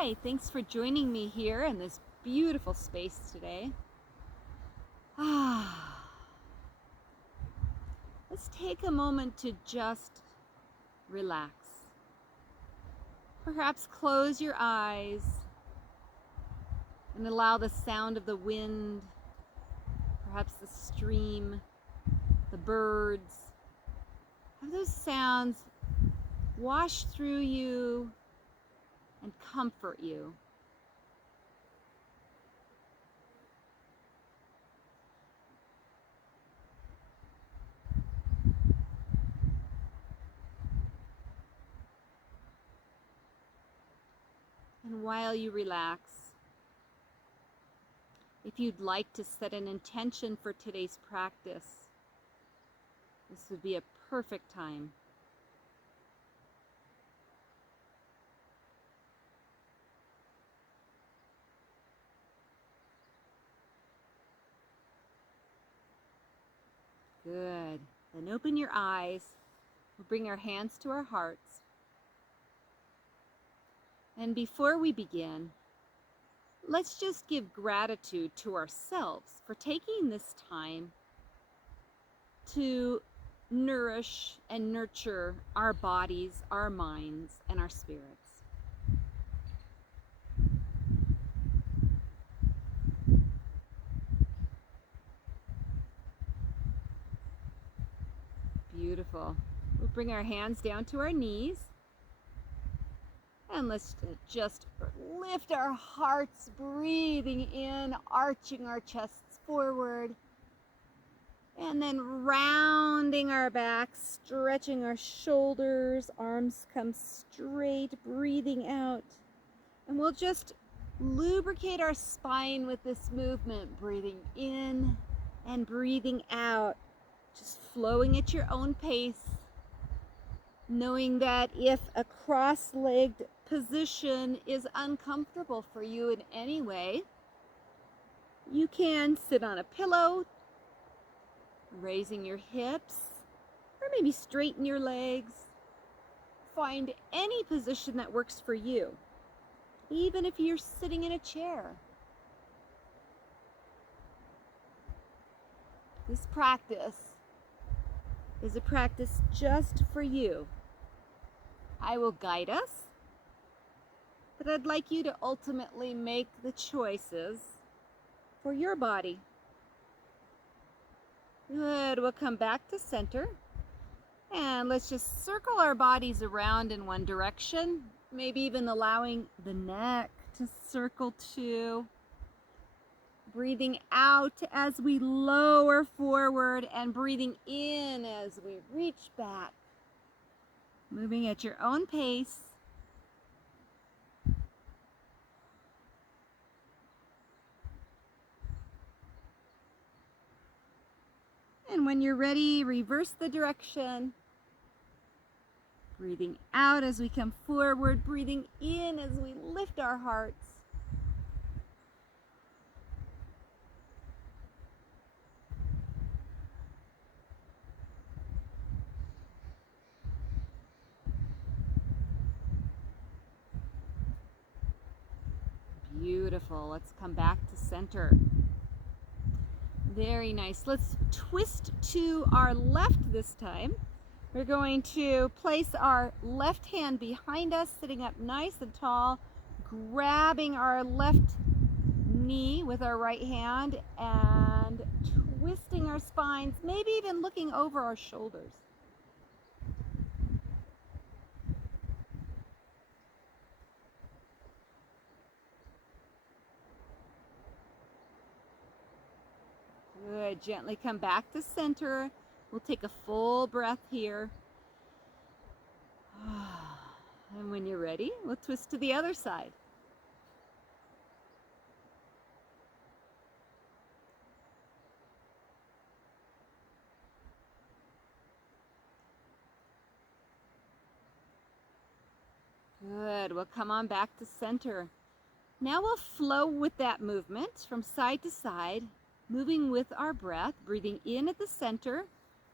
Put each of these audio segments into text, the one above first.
Hi, thanks for joining me here in this beautiful space today. Let's take a moment to just relax. Perhaps close your eyes and allow the sound of the wind, perhaps the stream, the birds, have those sounds wash through you and comfort you. And while you relax, if you'd like to set an intention for today's practice, this would be a perfect time. Good. Then open your eyes. We'll bring our hands to our hearts. And before we begin, let's just give gratitude to ourselves for taking this time to nourish and nurture our bodies, our minds, and our spirits. Beautiful. We'll bring our hands down to our knees. And let's just lift our hearts, breathing in, arching our chests forward. And then rounding our back, stretching our shoulders, arms come straight, breathing out. And we'll just lubricate our spine with this movement, breathing in and breathing out, just flowing at your own pace, knowing that if a cross-legged position is uncomfortable for you in any way, you can sit on a pillow, raising your hips, or maybe straighten your legs. Find any position that works for you, even if you're sitting in a chair. This practice is a practice just for you. I will guide us, but I'd like you to ultimately make the choices for your body. Good, we'll come back to center, and let's just circle our bodies around in one direction, maybe even allowing the neck to circle too. Breathing out as we lower forward and breathing in as we reach back. Moving at your own pace. And when you're ready, reverse the direction. Breathing out as we come forward, breathing in as we lift our hearts. Beautiful. Let's come back to center. Very nice. Let's twist to our left this time. We're going to place our left hand behind us, sitting up nice and tall, grabbing our left knee with our right hand and twisting our spines, maybe even looking over our shoulders. Good. Gently come back to center. We'll take a full breath here. And when you're ready, we'll twist to the other side. Good. We'll come on back to center. Now we'll flow with that movement from side to side, moving with our breath, breathing in at the center,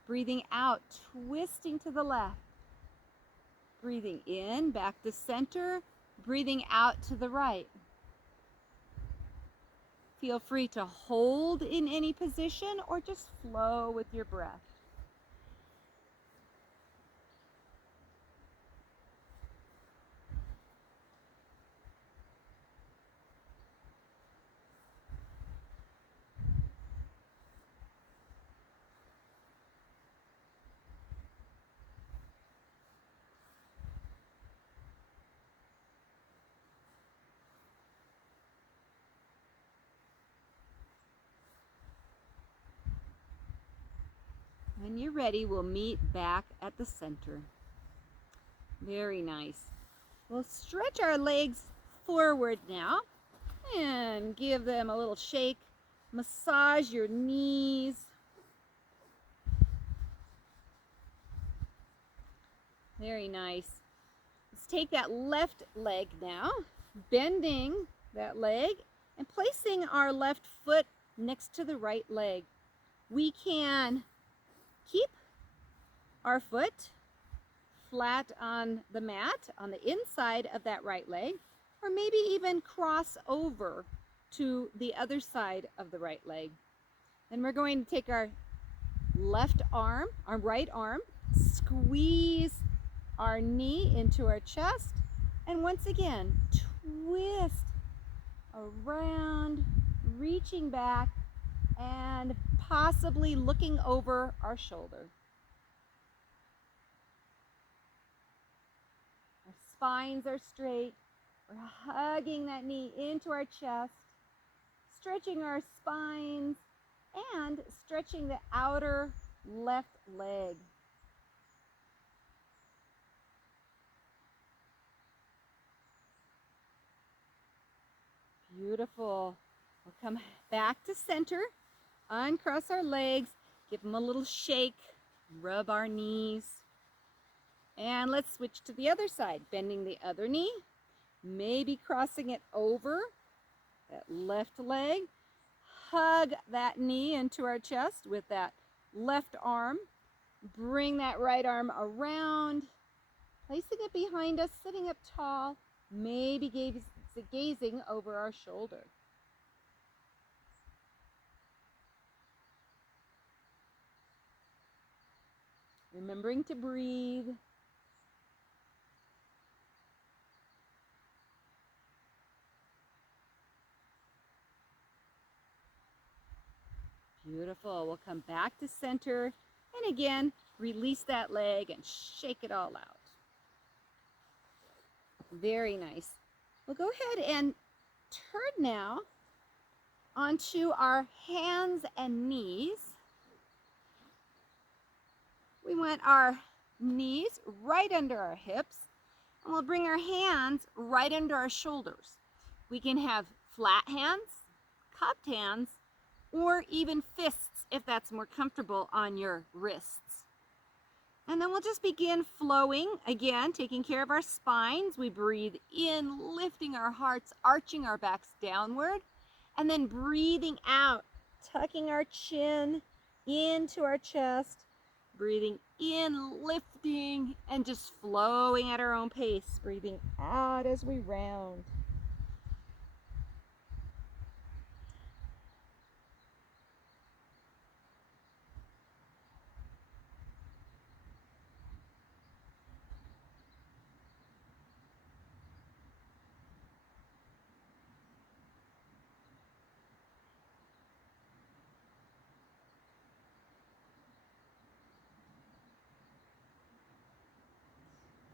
breathing out, twisting to the left. Breathing in, back to center, breathing out to the right. Feel free to hold in any position or just flow with your breath. When you're ready, we'll meet back at the center. Very nice. We'll stretch our legs forward now and give them a little shake. Massage your knees. Very nice. Let's take that left leg now, bending that leg and placing our left foot next to the right leg. We can keep our foot flat on the mat on the inside of that right leg, or maybe even cross over to the other side of the right leg. Then we're going to take our left arm, our right arm, squeeze our knee into our chest, and once again, twist around, reaching back and possibly looking over our shoulder. Our spines are straight. We're hugging that knee into our chest, stretching our spines and stretching the outer left leg. Beautiful. We'll come back to center, uncross our legs, give them a little shake, rub our knees. And let's switch to the other side, bending the other knee, maybe crossing it over that left leg. Hug that knee into our chest with that left arm. Bring that right arm around, placing it behind us, sitting up tall, maybe gazing over our shoulder. Remembering to breathe. Beautiful. We'll come back to center and again, release that leg and shake it all out. Very nice. We'll go ahead and turn now onto our hands and knees. We want our knees right under our hips, and we'll bring our hands right under our shoulders. We can have flat hands, cupped hands, or even fists if that's more comfortable on your wrists. And then we'll just begin flowing, again, taking care of our spines. We breathe in, lifting our hearts, arching our backs downward, and then breathing out, tucking our chin into our chest, breathing in, lifting, and just flowing at our own pace, breathing out as we round.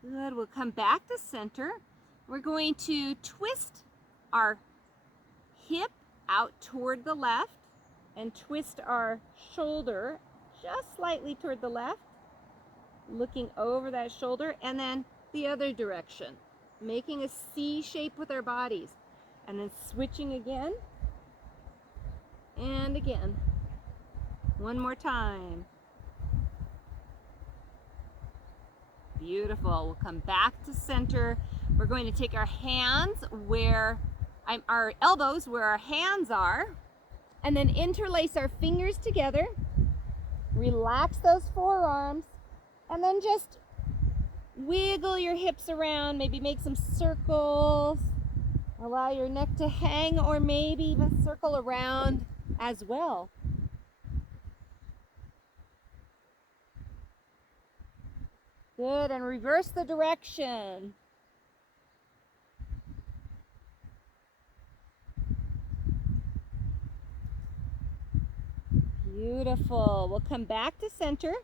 Good, we'll come back to center. We're going to twist our hip out toward the left and twist our shoulder just slightly toward the left, looking over that shoulder, and then the other direction, making a C shape with our bodies, and then switching again and again. One more time. Beautiful. We'll come back to center. We're going to take our hands our elbows where our hands are, and then interlace our fingers together. Relax those forearms, and then just Wiggle your hips around, maybe make some circles. Allow your neck to hang or maybe even circle around as well. Good, and reverse the direction. Beautiful. We'll come back to center.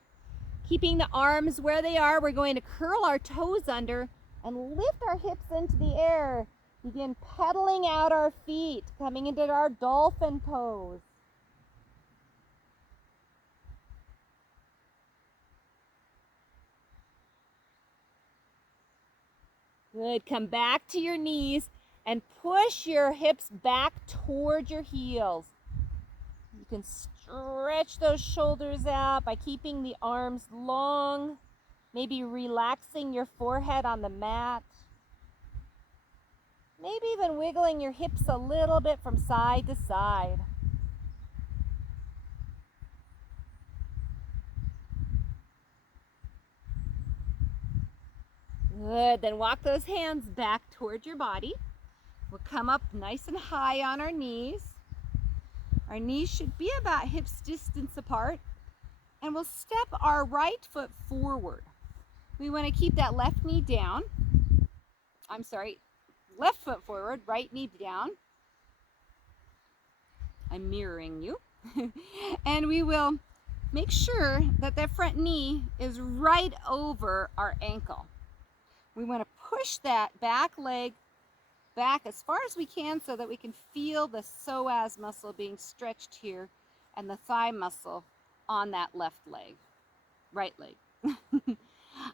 Keeping the arms where they are, we're going to curl our toes under and lift our hips into the air. Begin pedaling out our feet, coming into our dolphin pose. Good. Come back to your knees and push your hips back toward your heels. You can stretch those shoulders out by keeping the arms long, maybe relaxing your forehead on the mat. Maybe even wiggling your hips a little bit from side to side. Good, then walk those hands back toward your body. We'll come up nice and high on our knees. Our knees should be about hips distance apart. And we'll step our right foot forward. We want to keep that left knee down. Left foot forward, right knee down. I'm mirroring you. And we will make sure that that front knee is right over our ankle. We want to push that back leg back as far as we can so that we can feel the psoas muscle being stretched here and the thigh muscle on that left leg, right leg.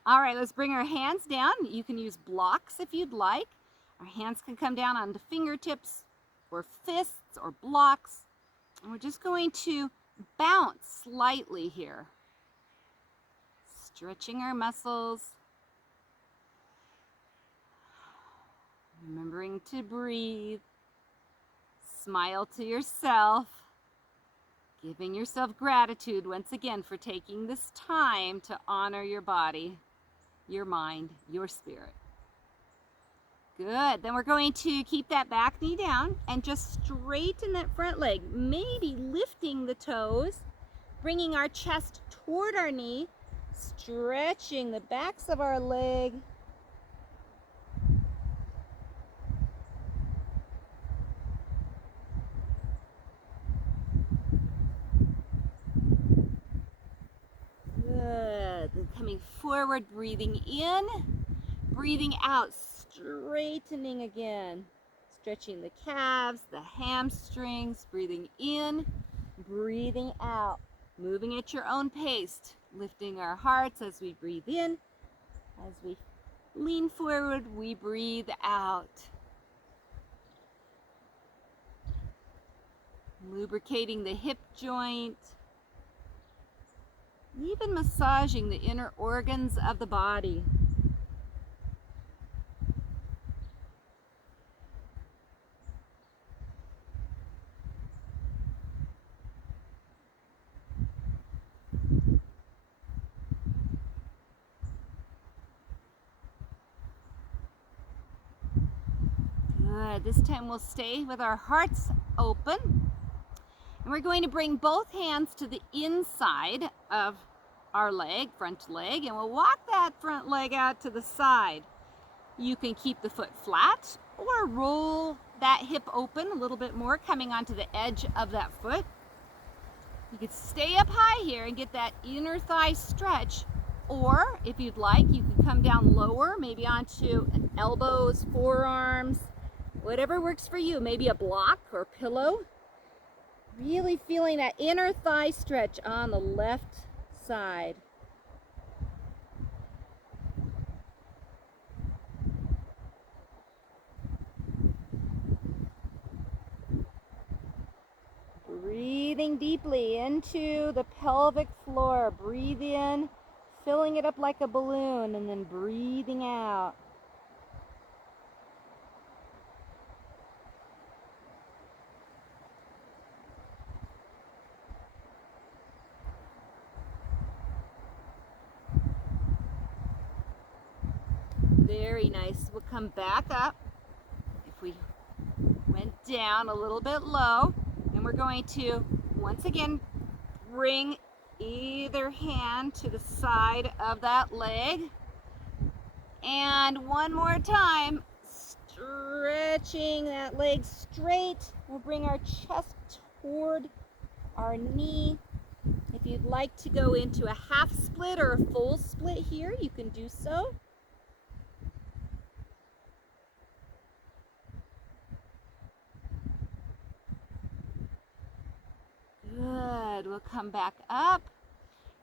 All right, let's bring our hands down. You can use blocks if you'd like. Our hands can come down onto fingertips or fists or blocks. And we're just going to bounce slightly here, stretching our muscles. Remembering to breathe, smile to yourself, giving yourself gratitude once again for taking this time to honor your body, your mind, your spirit. Good, then we're going to keep that back knee down and just straighten that front leg, maybe lifting the toes, bringing our chest toward our knee, stretching the backs of our leg. Good. Then coming forward, breathing in, breathing out, straightening again. Stretching the calves, the hamstrings, breathing in, breathing out. Moving at your own pace, lifting our hearts as we breathe in. As we lean forward, we breathe out. Lubricating the hip joint. Even massaging the inner organs of the body. Good. This time we'll stay with our hearts open. And we're going to bring both hands to the inside of our leg, front leg, and we'll walk that front leg out to the side. You can keep the foot flat or roll that hip open a little bit more, coming onto the edge of that foot. You can stay up high here and get that inner thigh stretch, or if you'd like, you can come down lower, maybe onto elbows, forearms, whatever works for you, maybe a block or pillow. Really feeling that inner thigh stretch on the left side. Breathing deeply into the pelvic floor. Breathe in, filling it up like a balloon, and then breathing out. Very nice. We'll come back up. If we went down a little bit low, then we're going to once again bring either hand to the side of that leg. And one more time, stretching that leg straight. We'll bring our chest toward our knee. If you'd like to go into a half split or a full split here, you can do so. Good. We'll come back up,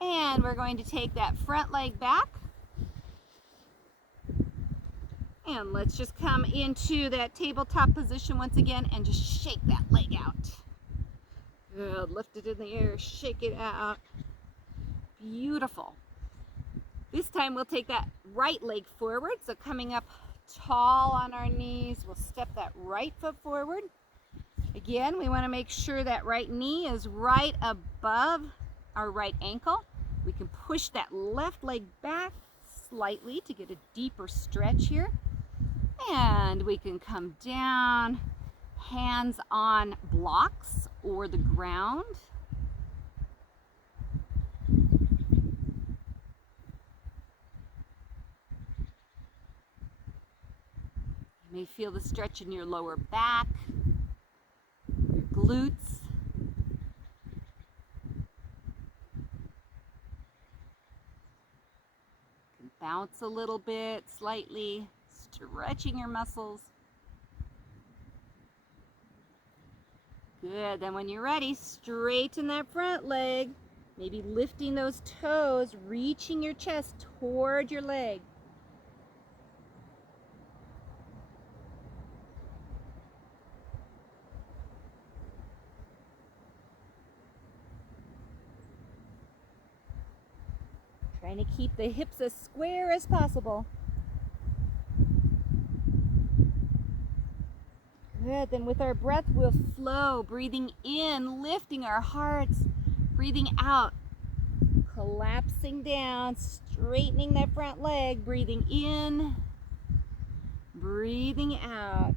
and we're going to take that front leg back. And let's just come into that tabletop position once again and just shake that leg out. Good. Lift it in the air, shake it out. Beautiful. This time we'll take that right leg forward. So coming up tall on our knees, we'll step that right foot forward. Again, we want to make sure that right knee is right above our right ankle. We can push that left leg back slightly to get a deeper stretch here. And we can come down, hands on blocks or the ground. You may feel the stretch in your lower back, your glutes. You can bounce a little bit, slightly, stretching your muscles. Good. Then when you're ready, straighten that front leg. Maybe lifting those toes, reaching your chest toward your leg. Trying to keep the hips as square as possible. Good. Then with our breath, we'll flow, breathing in, lifting our hearts, breathing out, collapsing down, straightening that front leg, breathing in, breathing out.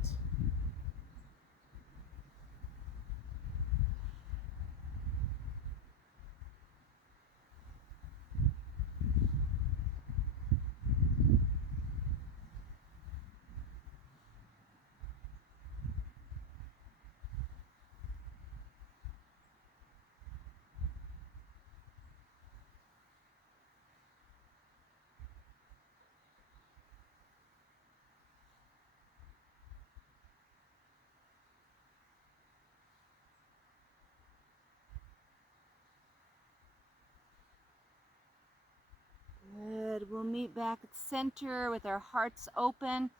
Good. We'll meet back at center with our hearts open.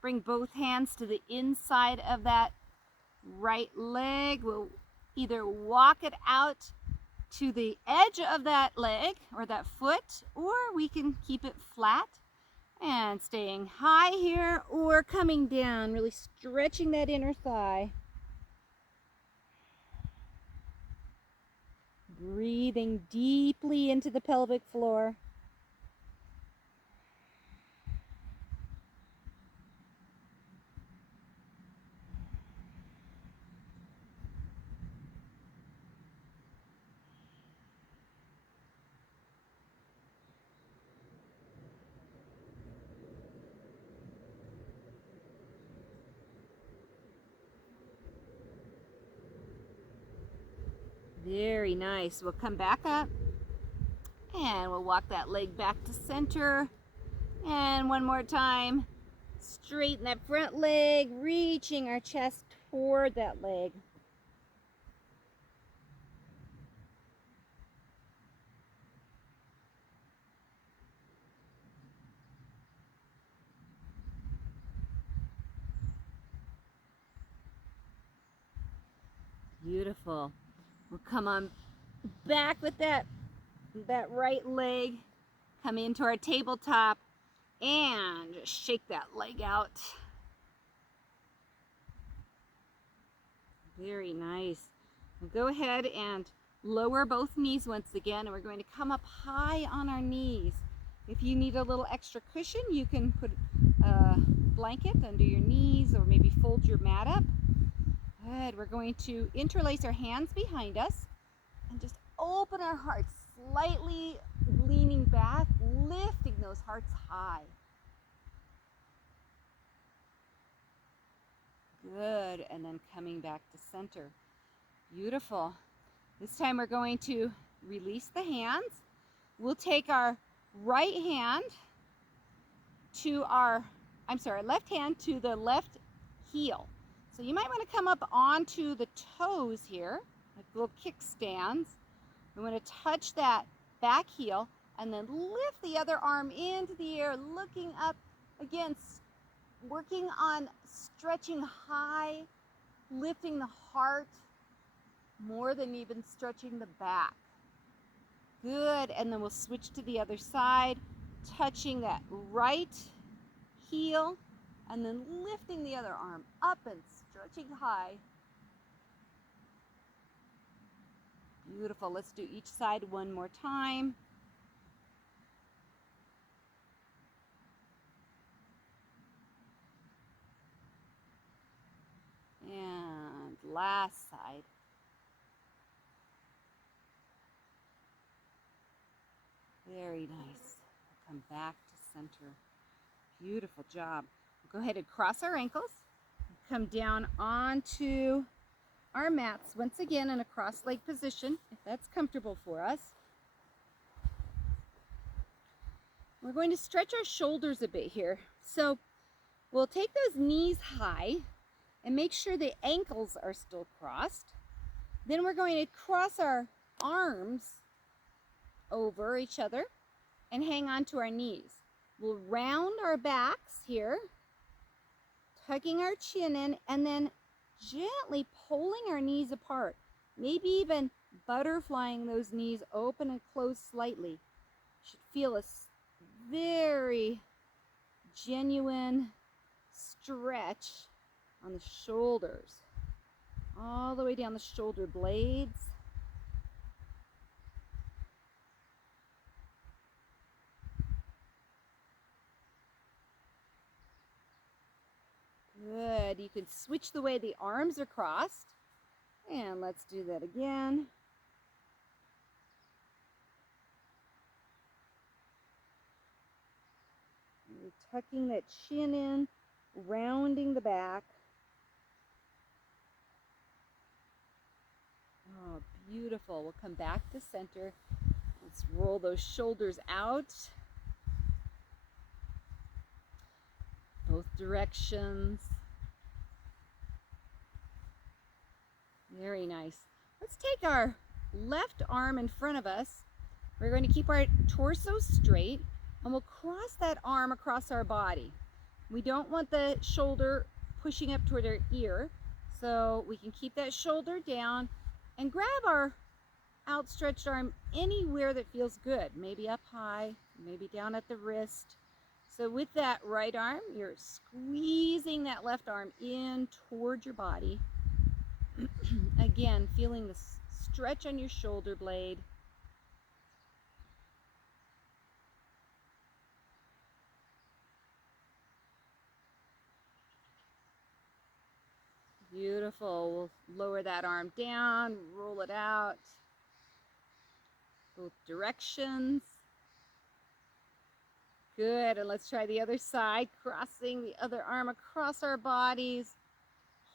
Bring both hands to the inside of that right leg. We'll either walk it out to the edge of that leg or that foot, or we can keep it flat and staying high here or coming down, really stretching that inner thigh. Breathing deeply into the pelvic floor. Very nice. We'll come back up and we'll walk that leg back to center. And one more time, straighten that front leg, reaching our chest toward that leg. Beautiful. We'll come on back with that right leg, come into our tabletop, and just shake that leg out. Very nice. We'll go ahead and lower both knees once again, and we're going to come up high on our knees. If you need a little extra cushion, you can put blanket under your knees, or maybe fold your mat up. Good. We're going to interlace our hands behind us and just open our hearts, slightly leaning back, lifting those hearts high. Good. And then coming back to center. Beautiful. This time we're going to release the hands. We'll take our right hand to left hand to the left heel. So you might want to come up onto the toes here, like little kickstands. We want to touch that back heel and then lift the other arm into the air, looking up. Again, working on stretching high, lifting the heart more than even stretching the back. Good. And then we'll switch to the other side, touching that right heel and then lifting the other arm up and stretching high. Beautiful. Let's do each side one more time. And last side. Very nice. Come back to center. Beautiful job. We'll go ahead and cross our ankles. Come down onto our mats once again in a cross-leg position, if that's comfortable for us. We're going to stretch our shoulders a bit here. So we'll take those knees high and make sure the ankles are still crossed. Then we're going to cross our arms over each other and hang on to our knees. We'll round our backs here, tucking our chin in, and then gently pulling our knees apart. Maybe even butterflying those knees open and close slightly. You should feel a very genuine stretch on the shoulders, all the way down the shoulder blades. Good. You can switch the way the arms are crossed. And let's do that again. You're tucking that chin in, rounding the back. Oh, beautiful. We'll come back to center. Let's roll those shoulders out. Both directions. Very nice. Let's take our left arm in front of us. We're going to keep our torso straight and we'll cross that arm across our body. We don't want the shoulder pushing up toward our ear, so we can keep that shoulder down and grab our outstretched arm anywhere that feels good. Maybe up high, maybe down at the wrist. So with that right arm, you're squeezing that left arm in toward your body. Again, feeling the stretch on your shoulder blade. Beautiful. We'll lower that arm down, roll it out. Both directions. Good, and let's try the other side, crossing the other arm across our bodies,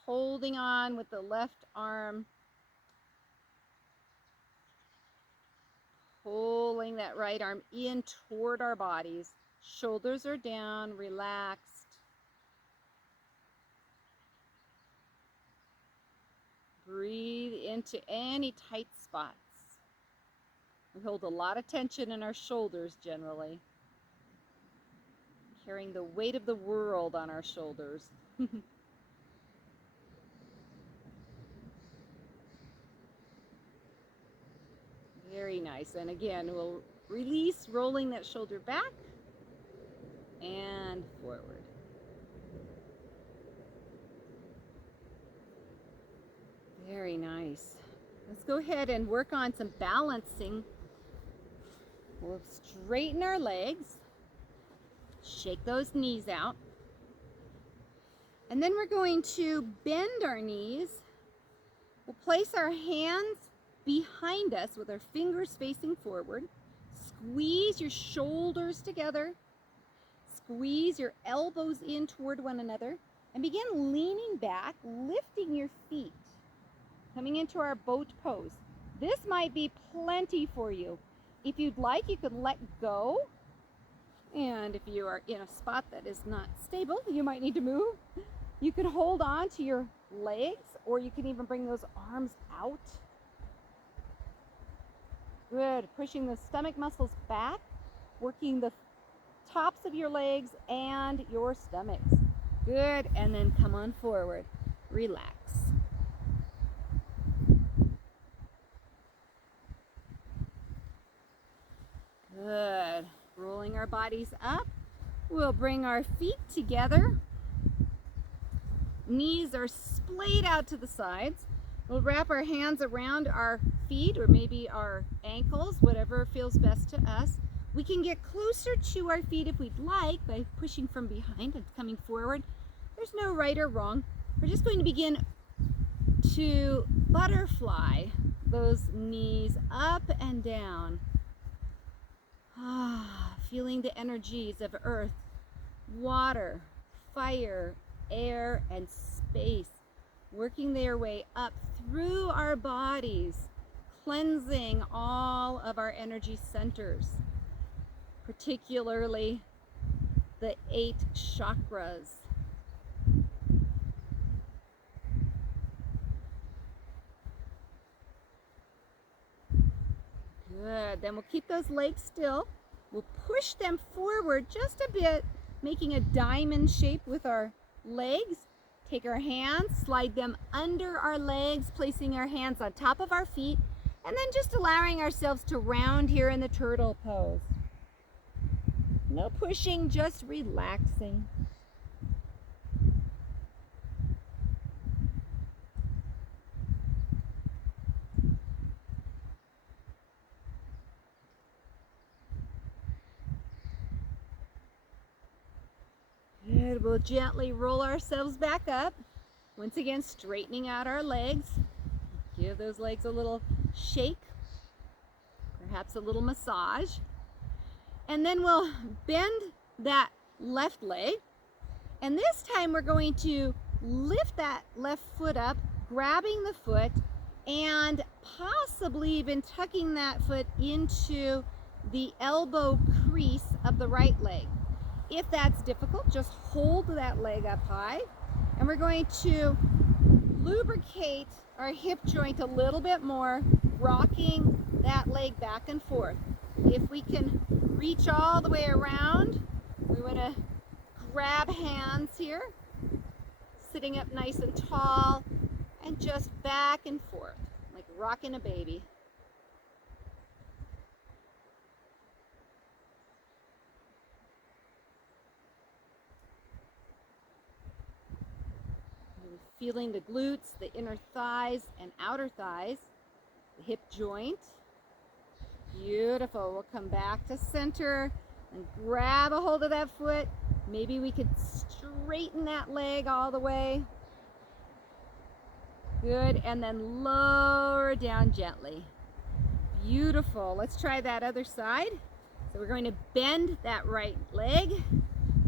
holding on with the left arm, pulling that right arm in toward our bodies. Shoulders are down, relaxed. Breathe into any tight spots. We hold a lot of tension in our shoulders generally, carrying the weight of the world on our shoulders. Very nice. And again, we'll release, rolling that shoulder back and forward. Very nice. Let's go ahead and work on some balancing. We'll straighten our legs. Shake those knees out. And then we're going to bend our knees. We'll place our hands behind us with our fingers facing forward. Squeeze your shoulders together. Squeeze your elbows in toward one another. And begin leaning back, lifting your feet. Coming into our boat pose. This might be plenty for you. If you'd like, you could let go. And if you are in a spot that is not stable, you might need to move. You can hold on to your legs, or you can even bring those arms out. Good. Pushing the stomach muscles back, working the tops of your legs and your stomachs. Good. And then come on forward. Relax. Good. Rolling our bodies up. We'll bring our feet together. Knees are splayed out to the sides. We'll wrap our hands around our feet or maybe our ankles, whatever feels best to us. We can get closer to our feet if we'd like by pushing from behind and coming forward. There's no right or wrong. We're just going to begin to butterfly those knees up and down. Feeling the energies of earth, water, fire, air, and space working their way up through our bodies, cleansing all of our energy centers, particularly the 8 chakras. Good. Then we'll keep those legs still. We'll push them forward just a bit, making a diamond shape with our legs. Take our hands, slide them under our legs, placing our hands on top of our feet, and then just allowing ourselves to round here in the turtle pose. No pushing, just relaxing. Good. We'll gently roll ourselves back up. Once again, straightening out our legs. Give those legs a little shake, perhaps a little massage. And then we'll bend that left leg. And this time we're going to lift that left foot up, grabbing the foot, and possibly even tucking that foot into the elbow crease of the right leg. If that's difficult, just hold that leg up high. And we're going to lubricate our hip joint a little bit more, rocking that leg back and forth. If we can reach all the way around, we want to grab hands here, sitting up nice and tall, and just back and forth, like rocking a baby. Feeling the glutes, the inner thighs and outer thighs, the hip joint. Beautiful. We'll come back to center and grab a hold of that foot. Maybe we could straighten that leg all the way. Good. And then lower down gently. Beautiful. Let's try that other side. So we're going to bend that right leg,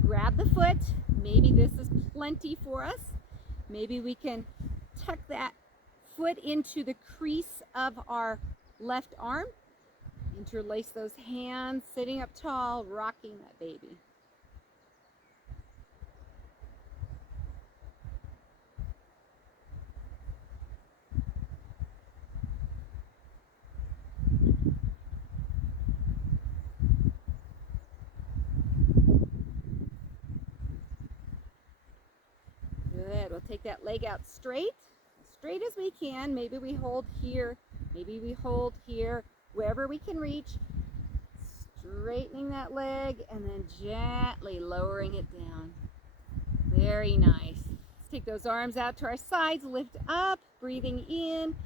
grab the foot. Maybe this is plenty for us. Maybe we can tuck that foot into the crease of our left arm. Interlace those hands, sitting up tall, rocking that baby. Good. We'll take that leg out straight as we can. Maybe we hold here, maybe we hold here, wherever we can reach. Straightening that leg and then gently lowering it down. Very nice. Let's take those arms out to our sides, lift up, breathing in,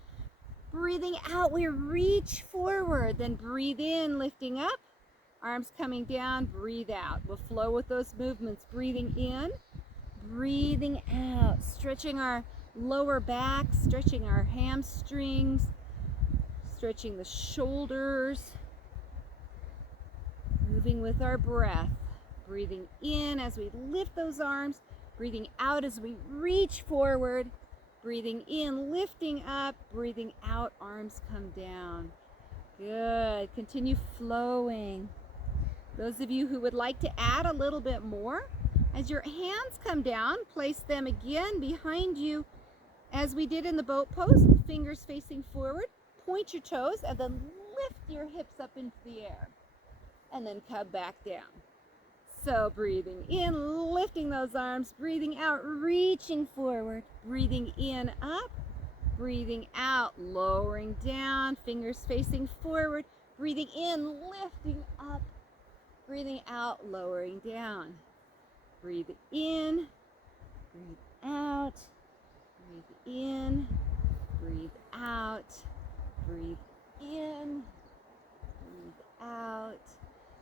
breathing out. We reach forward, then breathe in, lifting up, arms coming down, breathe out. We'll flow with those movements, breathing in, breathing out, stretching our lower back, stretching our hamstrings, stretching the shoulders, moving with our breath, breathing in as we lift those arms, breathing out as we reach forward, breathing in, lifting up, breathing out, arms come down. Good. Continue flowing. Those of you who would like to add a little bit more, as your hands come down, place them again behind you as we did in the boat pose, fingers facing forward, point your toes, and then lift your hips up into the air, and then come back down. So breathing in, lifting those arms, breathing out, reaching forward, breathing in, up, breathing out, lowering down, fingers facing forward, breathing in, lifting up, breathing out, lowering down. Breathe in, breathe out, breathe in, breathe out, breathe in, breathe out.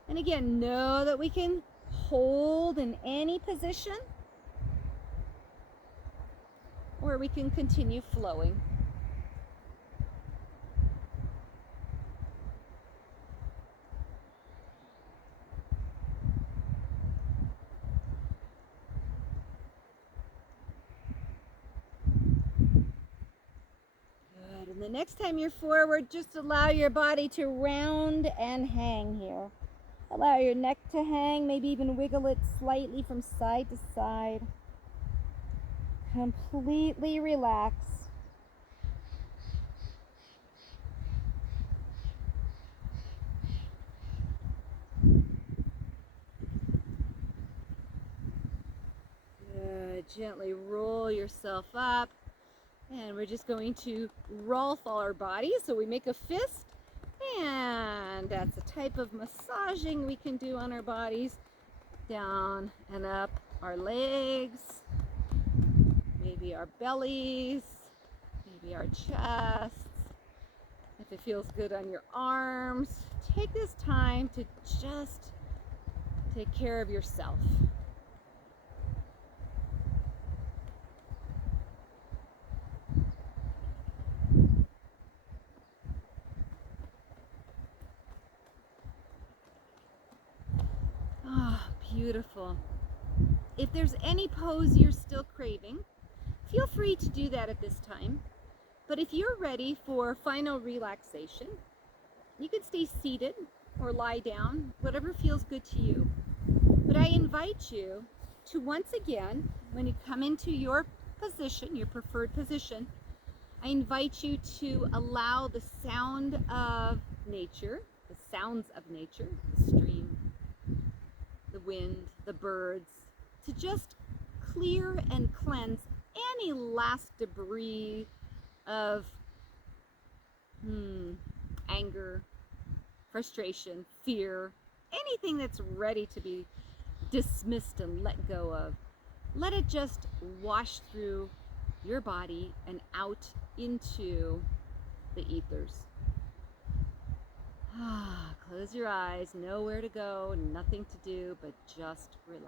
And again, know that we can hold in any position, or we can continue flowing. Good. And the next time you're forward, just allow your body to round and hang here. Allow your neck to hang, maybe even wiggle it slightly from side to side. Completely relax. Good. Gently roll yourself up. And we're just going to roll all our bodies. So we make a fist. And that's a type of massaging we can do on our bodies. Down and up our legs. Maybe our bellies. Maybe our chests. If it feels good on your arms, take this time to just take care of yourself. Ah, beautiful. If there's any pose you're still craving, feel free to do that at this time. But if you're ready for final relaxation, you can stay seated or lie down, whatever feels good to you. But I invite you to once again, when you come into your position, your preferred position, I invite you to allow the sound of nature, the sounds of nature, the stream, the wind, the birds, to just clear and cleanse any last debris of anger, frustration, fear, anything that's ready to be dismissed and let go of. Let it just wash through your body and out into the ethers. Close your eyes, nowhere to go, nothing to do, but just relax.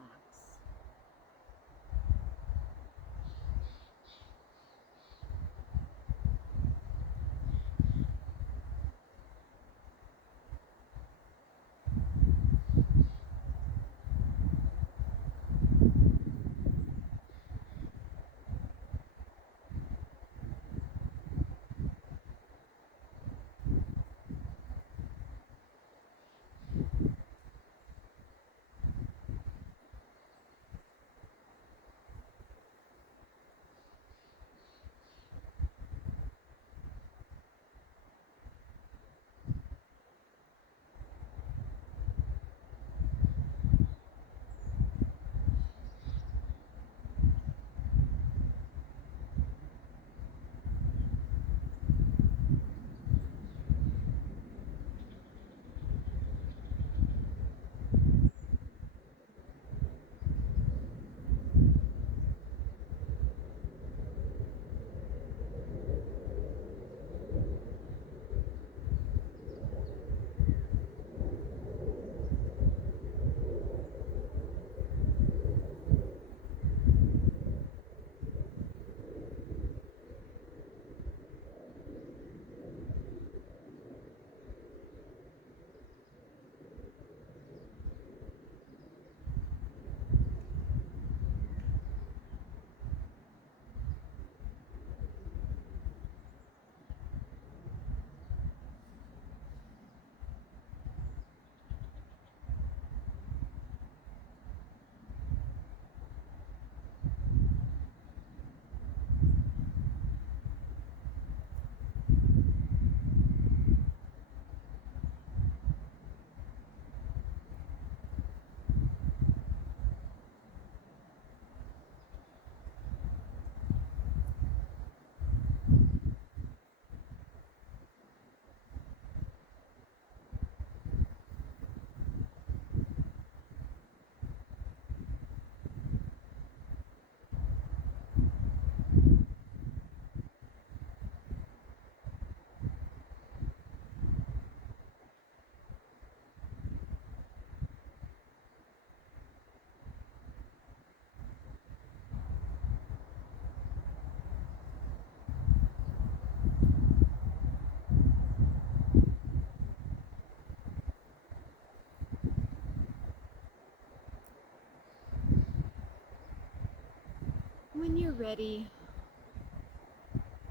ready,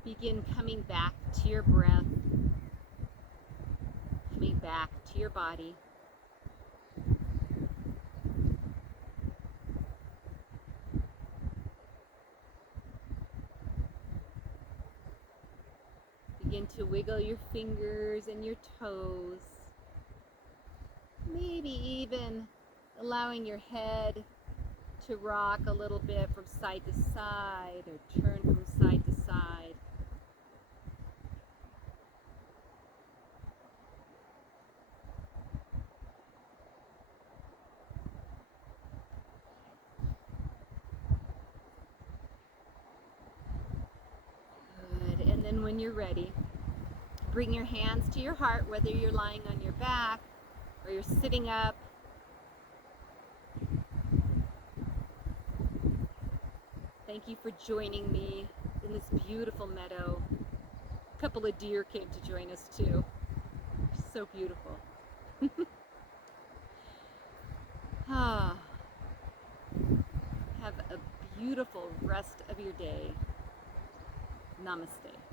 begin coming back to your breath, coming back to your body. Begin to wiggle your fingers and your toes. Maybe even allowing your head to rock a little bit from side to side or turn from side to side. Good. And then when you're ready, bring your hands to your heart, whether you're lying on your back or you're sitting up. Thank you for joining me in this beautiful meadow. A couple of deer came to join us too. So beautiful. Have a beautiful rest of your day. Namaste.